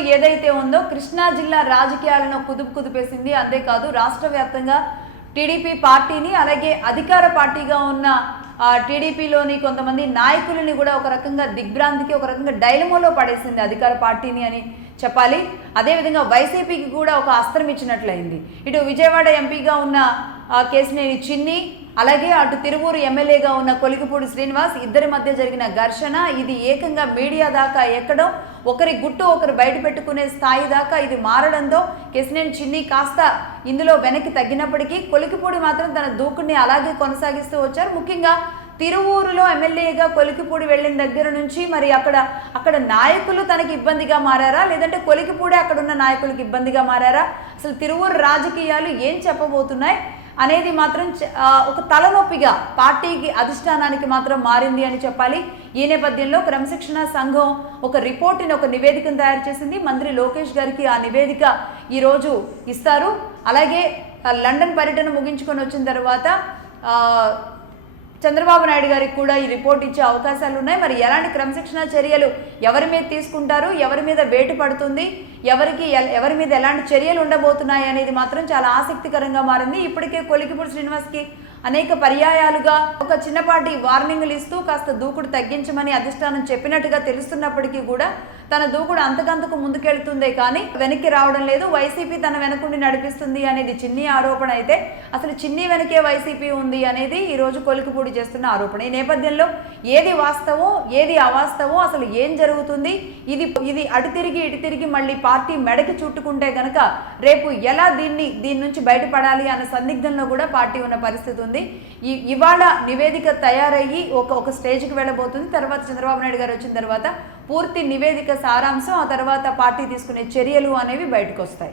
కొలికిపూడి ఏదైతే ఉందో కృష్ణా జిల్లా రాజకీయాలను కుదిపేసింది. అంతేకాదు రాష్ట్ర వ్యాప్తంగా టీడీపీ పార్టీని అలాగే అధికార పార్టీగా ఉన్న టీడీపీలోని కొంతమంది నాయకులని కూడా ఒక రకంగా దిగ్భ్రాంతికి ఒక రకంగా డైలమోలో పడేసింది అధికార పార్టీని అని చెప్పాలి. అదేవిధంగా వైసీపీకి కూడా ఒక అస్త్రం ఇచ్చినట్లయింది. ఇటు విజయవాడ ఎంపీగా ఉన్న కేసినేని చిన్ని అలాగే అటు తిరువూరు ఎమ్మెల్యేగా ఉన్న కొలికిపూడి శ్రీనివాస్ ఇద్దరి మధ్య జరిగిన ఘర్షణ ఇది ఏకంగా మీడియా దాకా ఎక్కడం, ఒకరి గుట్టు ఒకరు బయట పెట్టుకునే స్థాయి దాకా ఇది మారడంతో కేసినేని చిన్ని కాస్త ఇందులో వెనక్కి తగ్గినప్పటికీ కొలికిపూడి మాత్రం తన దూకుడిని అలాగే కొనసాగిస్తూ వచ్చారు. ముఖ్యంగా తిరువూరులో ఎమ్మెల్యేగా కొలికిపూడి వెళ్ళిన దగ్గర నుంచి మరి అక్కడ నాయకులు తనకి ఇబ్బందిగా మారారా, లేదంటే కొలికిపూడి అక్కడ ఉన్న నాయకులకు ఇబ్బందిగా మారారా, అసలు తిరువూరు రాజకీయాలు ఏం చెప్పబోతున్నాయి అనేది మాత్రం ఒక తలనొప్పిగా పార్టీకి అధిష్టానానికి మాత్రం మారింది అని చెప్పాలి. ఈ నేపథ్యంలో క్రమశిక్షణ సంఘం ఒక రిపోర్ట్ని ఒక నివేదికను తయారు చేసింది. మంత్రి లోకేష్ గారికి ఆ నివేదిక ఈరోజు ఇస్తారు. అలాగే లండన్ పర్యటన ముగించుకొని వచ్చిన తర్వాత చంద్రబాబు నాయుడు గారికి కూడా ఈ రిపోర్ట్ ఇచ్చే అవకాశాలు ఉన్నాయి. మరి ఎలాంటి క్రమశిక్షణ చర్యలు ఎవరి మీద తీసుకుంటారు, ఎవరి మీద వేటు పడుతుంది, ఎవరి మీద ఎలాంటి చర్యలు ఉండబోతున్నాయి అనేది మాత్రం చాలా ఆసక్తికరంగా మారింది. ఇప్పటికే కొలికిపూడి శ్రీనివాస్కి అనేక పర్యాయాలుగా ఒక చిన్నపాటి వార్నింగ్లు ఇస్తూ కాస్త దూకుడు తగ్గించమని అధిష్టానం చెప్పినట్టుగా తెలుస్తున్నప్పటికీ కూడా తన దూకుడు అంతకంతకు ముందుకెళ్తుందే కానీ వెనక్కి రావడం లేదు. వైసీపీ తన వెనకుండి నడిపిస్తుంది అనేది చిన్ని ఆరోపణ అయితే అసలు చిన్ని వెనకే వైసీపీ ఉంది అనేది ఈరోజు కొలికిపూడి చేస్తున్న ఆరోపణ. ఈ నేపథ్యంలో ఏది వాస్తవం ఏది అవాస్తవం, అసలు ఏం జరుగుతుంది, ఇది అటు తిరిగి మళ్ళీ పార్టీ మెడకి చుట్టుకుంటే గనక రేపు ఎలా దీని నుంచి బయటపడాలి అన్న సందిగ్ధంలో కూడా పార్టీ ఉన్న పరిస్థితి ఉంది. ఇవాళ నివేదిక తయారయ్యి ఒక స్టేజ్కి వెళ్ళబోతుంది. తర్వాత చంద్రబాబు నాయుడు గారు వచ్చిన తర్వాత పూర్తి నివేదిక సారాంశం, ఆ తర్వాత పార్టీ తీసుకునే చర్యలు అనేవి బయటకు వస్తాయి.